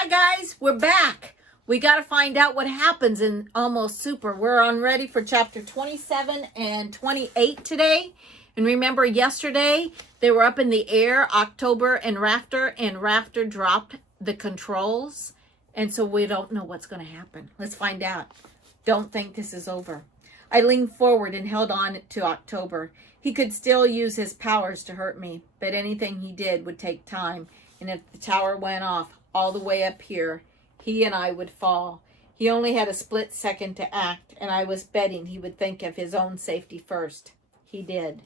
Hi guys, we're back. We got to find out what happens in Almost Super. We're on ready for chapter 27 and 28 today. And remember yesterday they were up in the air, October and Rafter dropped the controls. And so we don't know what's going to happen. Let's find out. Don't think this is over. I leaned forward and held on to October. He could still use his powers to hurt me, but anything he did would take time. And if the tower went off all the way up here, he and I would fall. He only had a split second to act, and I was betting he would think of his own safety first. He did.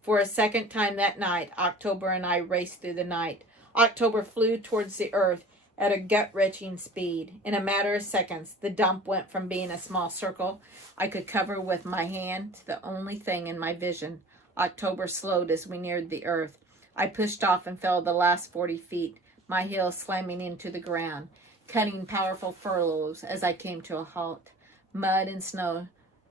For a second time that night, October and I raced through the night. October flew towards the earth at a gut-wrenching speed. In a matter of seconds, the dump went from being a small circle I could cover with my hand to the only thing in my vision. October slowed as we neared the earth. I pushed off and fell the last 40 feet, my heels slamming into the ground, cutting powerful furrows as I came to a halt. Mud and snow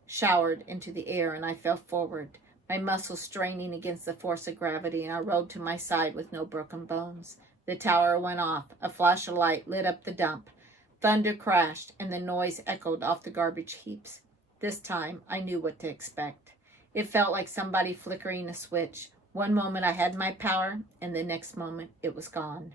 showered into the air, and I fell forward, my muscles straining against the force of gravity, and I rolled to my side with no broken bones. The tower went off. A flash of light lit up the dump. Thunder crashed, and the noise echoed off the garbage heaps. This time, I knew what to expect. It felt like somebody flickering a switch. One moment I had my power, and the next moment it was gone.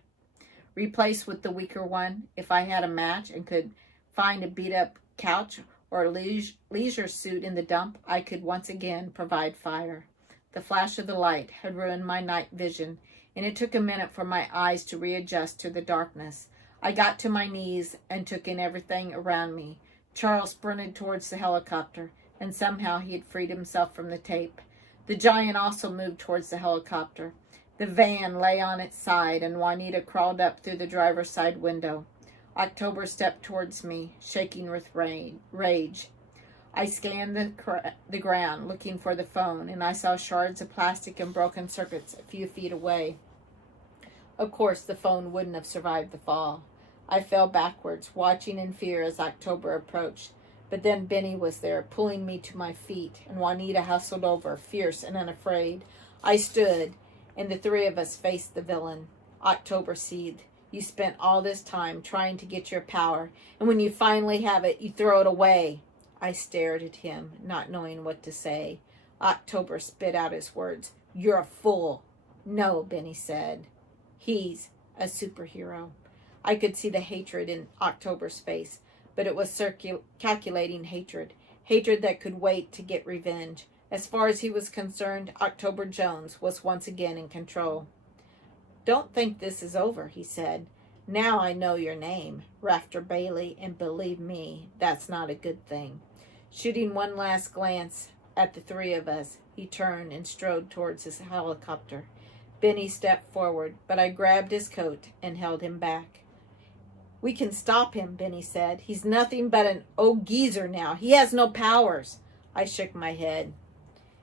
Replaced with the weaker one, if I had a match and could find a beat-up couch or a leisure suit in the dump, I could once again provide fire. The flash of the light had ruined my night vision, and it took a minute for my eyes to readjust to the darkness. I got to my knees and took in everything around me. Charles sprinted towards the helicopter, and somehow he had freed himself from the tape. The giant also moved towards the helicopter. The van lay on its side, and Juanita crawled up through the driver's side window. October stepped towards me, shaking with rage. I scanned the ground, looking for the phone, and I saw shards of plastic and broken circuits a few feet away. Of course, the phone wouldn't have survived the fall. I fell backwards, watching in fear as October approached. But then Benny was there, pulling me to my feet, and Juanita hustled over, fierce and unafraid. I stood, and the three of us faced the villain. October seethed. You spent all this time trying to get your power, and when you finally have it, you throw it away. I stared at him, not knowing what to say. October spit out his words. You're a fool. No, Benny said. He's a superhero. I could see the hatred in October's face, but it was calculating hatred. Hatred that could wait to get revenge. As far as he was concerned, October Jones was once again in control. Don't think this is over, he said. Now I know your name, Rafter Bailey, and believe me, that's not a good thing. Shooting one last glance at the three of us, he turned and strode towards his helicopter. Benny stepped forward, but I grabbed his coat and held him back. We can stop him, Benny said. He's nothing but an old geezer now. He has no powers. I shook my head.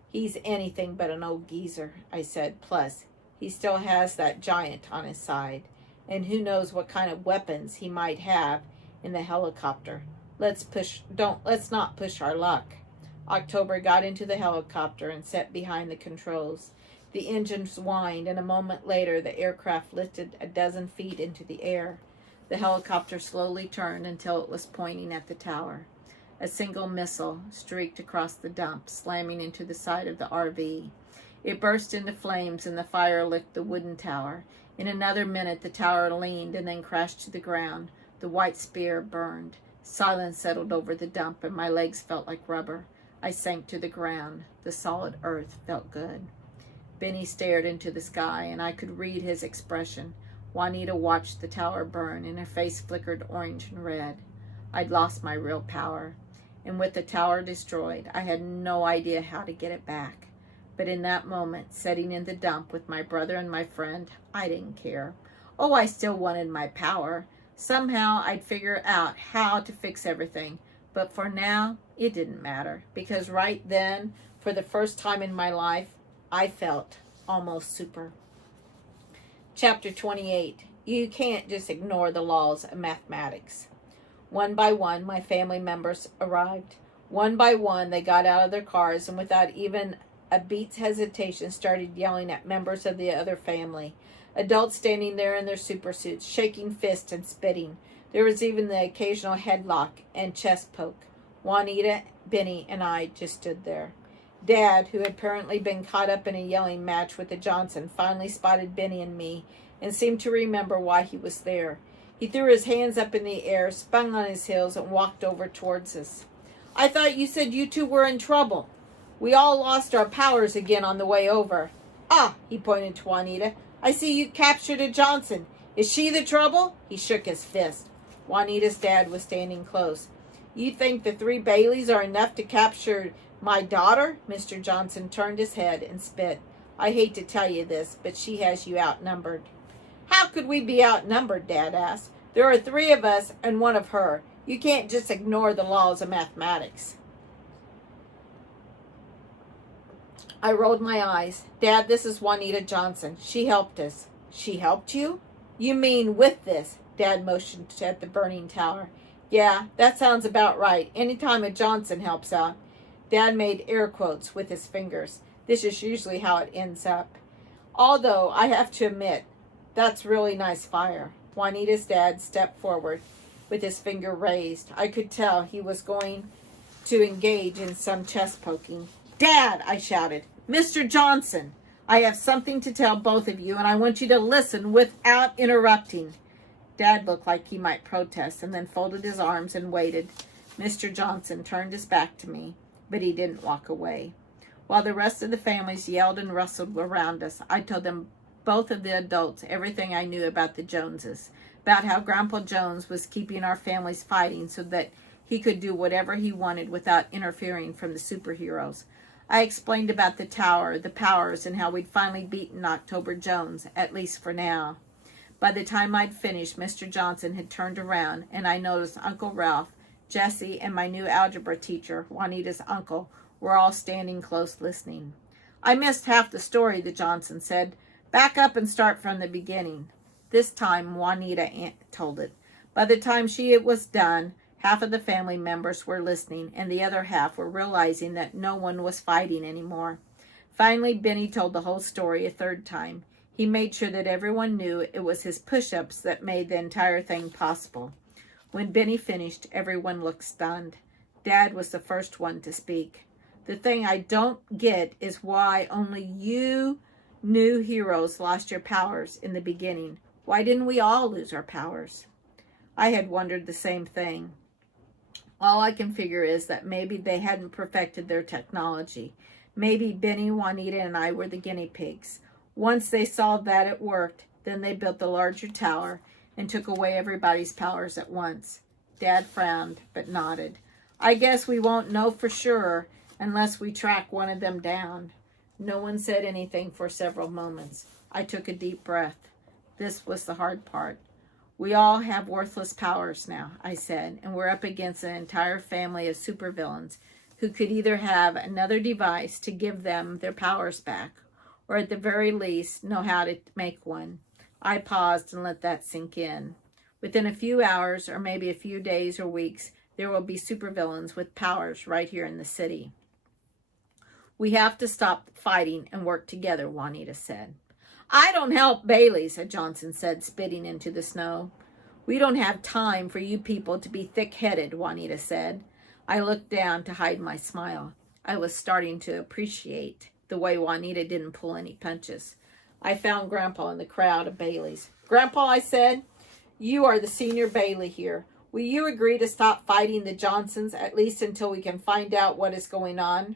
He's anything but an old geezer, I said. Plus, he still has that giant on his side. And who knows what kind of weapons he might have in the helicopter. Let's not push our luck. October got into the helicopter and sat behind the controls. The engines whined, and a moment later the aircraft lifted a dozen feet into the air. The helicopter slowly turned until it was pointing at the tower. A single missile streaked across the dump, slamming into the side of the RV. It burst into flames, and the fire licked the wooden tower. In another minute, the tower leaned and then crashed to the ground. The white spear burned. Silence settled over the dump, and my legs felt like rubber. I sank to the ground. The solid earth felt good. Benny stared into the sky, and I could read his expression. Juanita watched the tower burn, and her face flickered orange and red. I'd lost my real power, and with the tower destroyed, I had no idea how to get it back. But in that moment, sitting in the dump with my brother and my friend, I didn't care. Oh, I still wanted my power. Somehow I'd figure out how to fix everything. But for now, it didn't matter, because right then, for the first time in my life, I felt almost super. Chapter 28. You can't just ignore the laws of mathematics. One by one, my family members arrived. One by one, they got out of their cars, and without even a beat's hesitation, started yelling at members of the other family. Adults standing there in their supersuits, shaking fists and spitting. There was even the occasional headlock and chest poke. Juanita, Benny, and I just stood there. Dad, who had apparently been caught up in a yelling match with the Johnson, finally spotted Benny and me and seemed to remember why he was there. He threw his hands up in the air, spun on his heels, and walked over towards us. I thought you said you two were in trouble. We all lost our powers again on the way over. Ah, he pointed to Juanita. I see you captured a Johnson. Is she the trouble? He shook his fist. Juanita's dad was standing close. You think the 3 Baileys are enough to capture my daughter? Mr. Johnson turned his head and spit. I hate to tell you this, but she has you outnumbered. How could we be outnumbered? Dad asked. There are 3 of us and 1 of her. You can't just ignore the laws of mathematics. I rolled my eyes. Dad, this is Juanita Johnson. She helped us. She helped you? You mean with this? Dad motioned at the burning tower. Yeah, that sounds about right. Anytime a Johnson helps out. Dad made air quotes with his fingers. This is usually how it ends up. Although, I have to admit, that's really nice fire. Juanita's dad stepped forward with his finger raised. I could tell he was going to engage in some chest poking. Dad, I shouted. Mr. Johnson, I have something to tell both of you, and I want you to listen without interrupting. Dad looked like he might protest and then folded his arms and waited. Mr. Johnson turned his back to me, but he didn't walk away. While the rest of the families yelled and rustled around us, I told them, both of the adults, everything I knew about the Joneses, about how Grandpa Jones was keeping our families fighting so that he could do whatever he wanted without interfering from the superheroes. I explained about the tower, the powers, and how we'd finally beaten October Jones, at least for now. By the time I'd finished, Mr. Johnson had turned around, and I noticed Uncle Ralph, Jesse, and my new algebra teacher, Juanita's uncle, were all standing close listening. I missed half the story, the Johnson said. Back up and start from the beginning. This time, Juanita told it. By the time she was done, half of the family members were listening, and the other half were realizing that no one was fighting anymore. Finally, Benny told the whole story a 3rd time. He made sure that everyone knew it was his push-ups that made the entire thing possible. When Benny finished, everyone looked stunned. Dad was the first one to speak. The thing I don't get is why only you new heroes lost your powers in the beginning. Why didn't we all lose our powers? I had wondered the same thing. All I can figure is that maybe they hadn't perfected their technology. Maybe Benny, Juanita, and I were the guinea pigs. Once they saw that it worked, then they built the larger tower and took away everybody's powers at once. Dad frowned, but nodded. I guess we won't know for sure unless we track one of them down. No one said anything for several moments. I took a deep breath. This was the hard part. We all have worthless powers now, I said, and we're up against an entire family of supervillains who could either have another device to give them their powers back, or at the very least know how to make one. I paused and let that sink in. Within a few hours, or maybe a few days or weeks, there will be supervillains with powers right here in the city. We have to stop fighting and work together, Juanita said. I don't help Baileys, Johnson said, spitting into the snow. We don't have time for you people to be thick-headed, Juanita said. I looked down to hide my smile. I was starting to appreciate the way Juanita didn't pull any punches. I found Grandpa in the crowd of Baileys. Grandpa, I said, you are the senior Bailey here. Will you agree to stop fighting the Johnsons, at least until we can find out what is going on?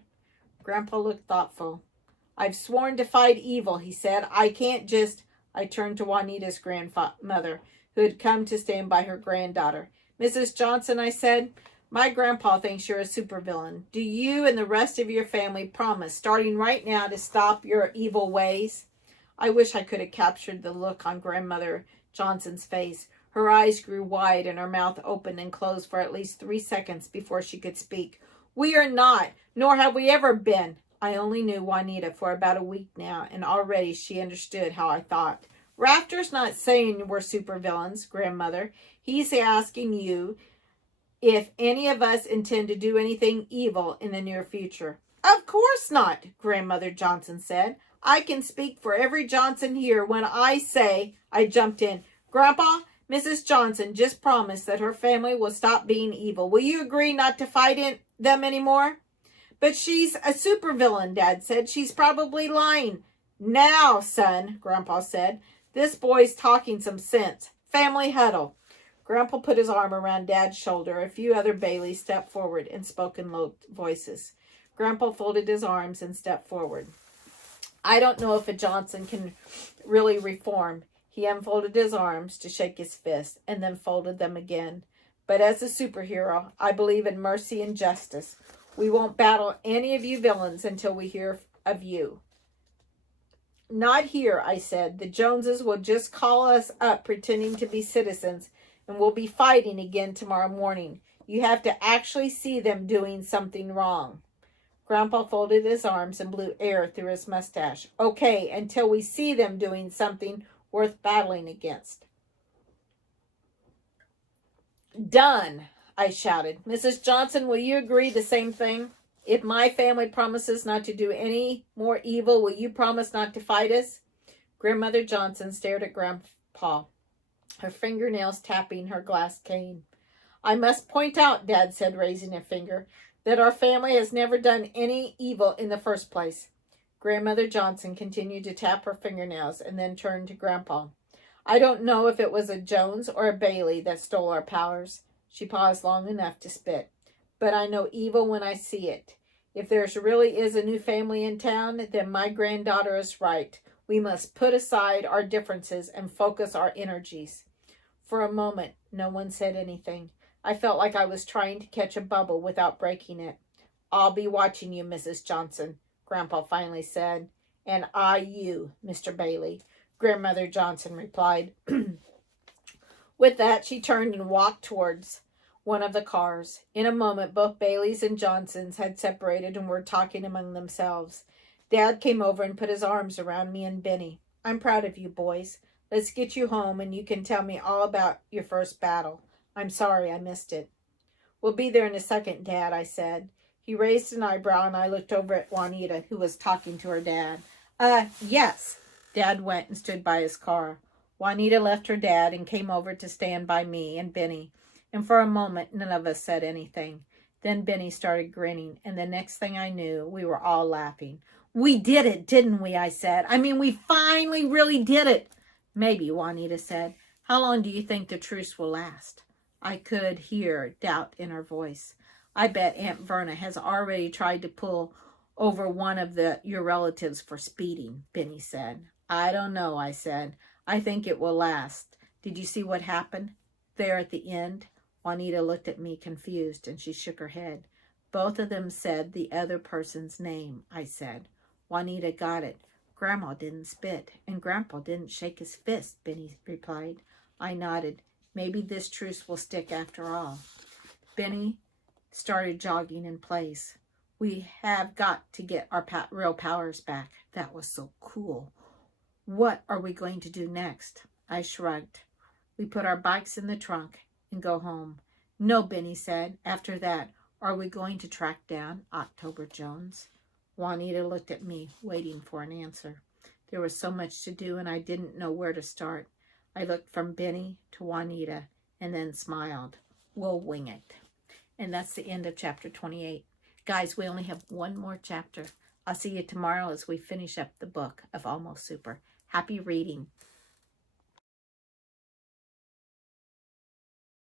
Grandpa looked thoughtful. I've sworn to fight evil, he said. I can't just... I turned to Juanita's grandmother, who had come to stand by her granddaughter. Mrs. Johnson, I said, my grandpa thinks you're a supervillain. Do you and the rest of your family promise, starting right now, to stop your evil ways? I wish I could have captured the look on Grandmother Johnson's face. Her eyes grew wide and her mouth opened and closed for at least 3 seconds before she could speak. We are not, nor have we ever been. I only knew Juanita for about a week now, and already she understood how I thought. Rafter's not saying we're supervillains, Grandmother. He's asking you if any of us intend to do anything evil in the near future. Of course not, Grandmother Johnson said. I can speak for every Johnson here when I say, I jumped in, Grandpa, Mrs. Johnson just promised that her family will stop being evil. Will you agree not to fight them anymore? But she's a supervillain, Dad said. She's probably lying. Now, son, Grandpa said, this boy's talking some sense. Family huddle. Grandpa put his arm around Dad's shoulder. A few other Baileys stepped forward and spoke in low voices. Grandpa folded his arms and stepped forward. I don't know if a Johnson can really reform. He unfolded his arms to shake his fist and then folded them again. But as a superhero, I believe in mercy and justice. We won't battle any of you villains until we hear of you. Not here, I said. The Joneses will just call us up pretending to be citizens, and we'll be fighting again tomorrow morning. You have to actually see them doing something wrong. Grandpa folded his arms and blew air through his mustache. Okay, until we see them doing something worth battling against. Done, I shouted. Mrs. Johnson, will you agree the same thing? If my family promises not to do any more evil, will you promise not to fight us? Grandmother Johnson stared at Grandpa, her fingernails tapping her glass cane. I must point out, Dad said, raising a finger, that our family has never done any evil in the first place. Grandmother Johnson continued to tap her fingernails and then turned to Grandpa. I don't know if it was a Jones or a Bailey that stole our powers. She paused long enough to spit. But I know evil when I see it. If there really is a new family in town, then my granddaughter is right. We must put aside our differences and focus our energies. For a moment, no one said anything. I felt like I was trying to catch a bubble without breaking it. I'll be watching you, Mrs. Johnson, Grandpa finally said. And I you, Mr. Bailey, Grandmother Johnson replied. With that, she turned and walked towards one of the cars. In a moment, both Baileys and Johnsons had separated and were talking among themselves. Dad came over and put his arms around me and Benny. I'm proud of you, boys. Let's get you home and you can tell me all about your first battle. I'm sorry I missed it. We'll be there in a second, Dad, I said. He raised an eyebrow and I looked over at Juanita, who was talking to her dad. Yes. Dad went and stood by his car. Juanita left her dad and came over to stand by me and Benny. And for a moment, none of us said anything. Then Benny started grinning, and the next thing I knew, we were all laughing. We did it, didn't we? I said. I mean, we finally really did it. Maybe, Juanita said. How long do you think the truce will last? I could hear doubt in her voice. I bet Aunt Verna has already tried to pull over one of your relatives for speeding, Benny said. I don't know, I said. I think it will last. Did you see what happened there at the end? Juanita looked at me confused, and she shook her head. Both of them said the other person's name, I said. Juanita got it. Grandma didn't spit, and Grandpa didn't shake his fist, Benny replied. I nodded. Maybe this truce will stick after all. Benny started jogging in place. We have got to get our real powers back. That was so cool. What are we going to do next? I shrugged. We put our bikes in the trunk and go home. No, Benny said. After that, are we going to track down October Jones? Juanita looked at me, waiting for an answer. There was so much to do, and I didn't know where to start. I looked from Benny to Juanita and then smiled. We'll wing it. And that's the end of chapter 28. Guys, we only have one more chapter. I'll see you tomorrow as we finish up the book of Almost Super. Happy reading.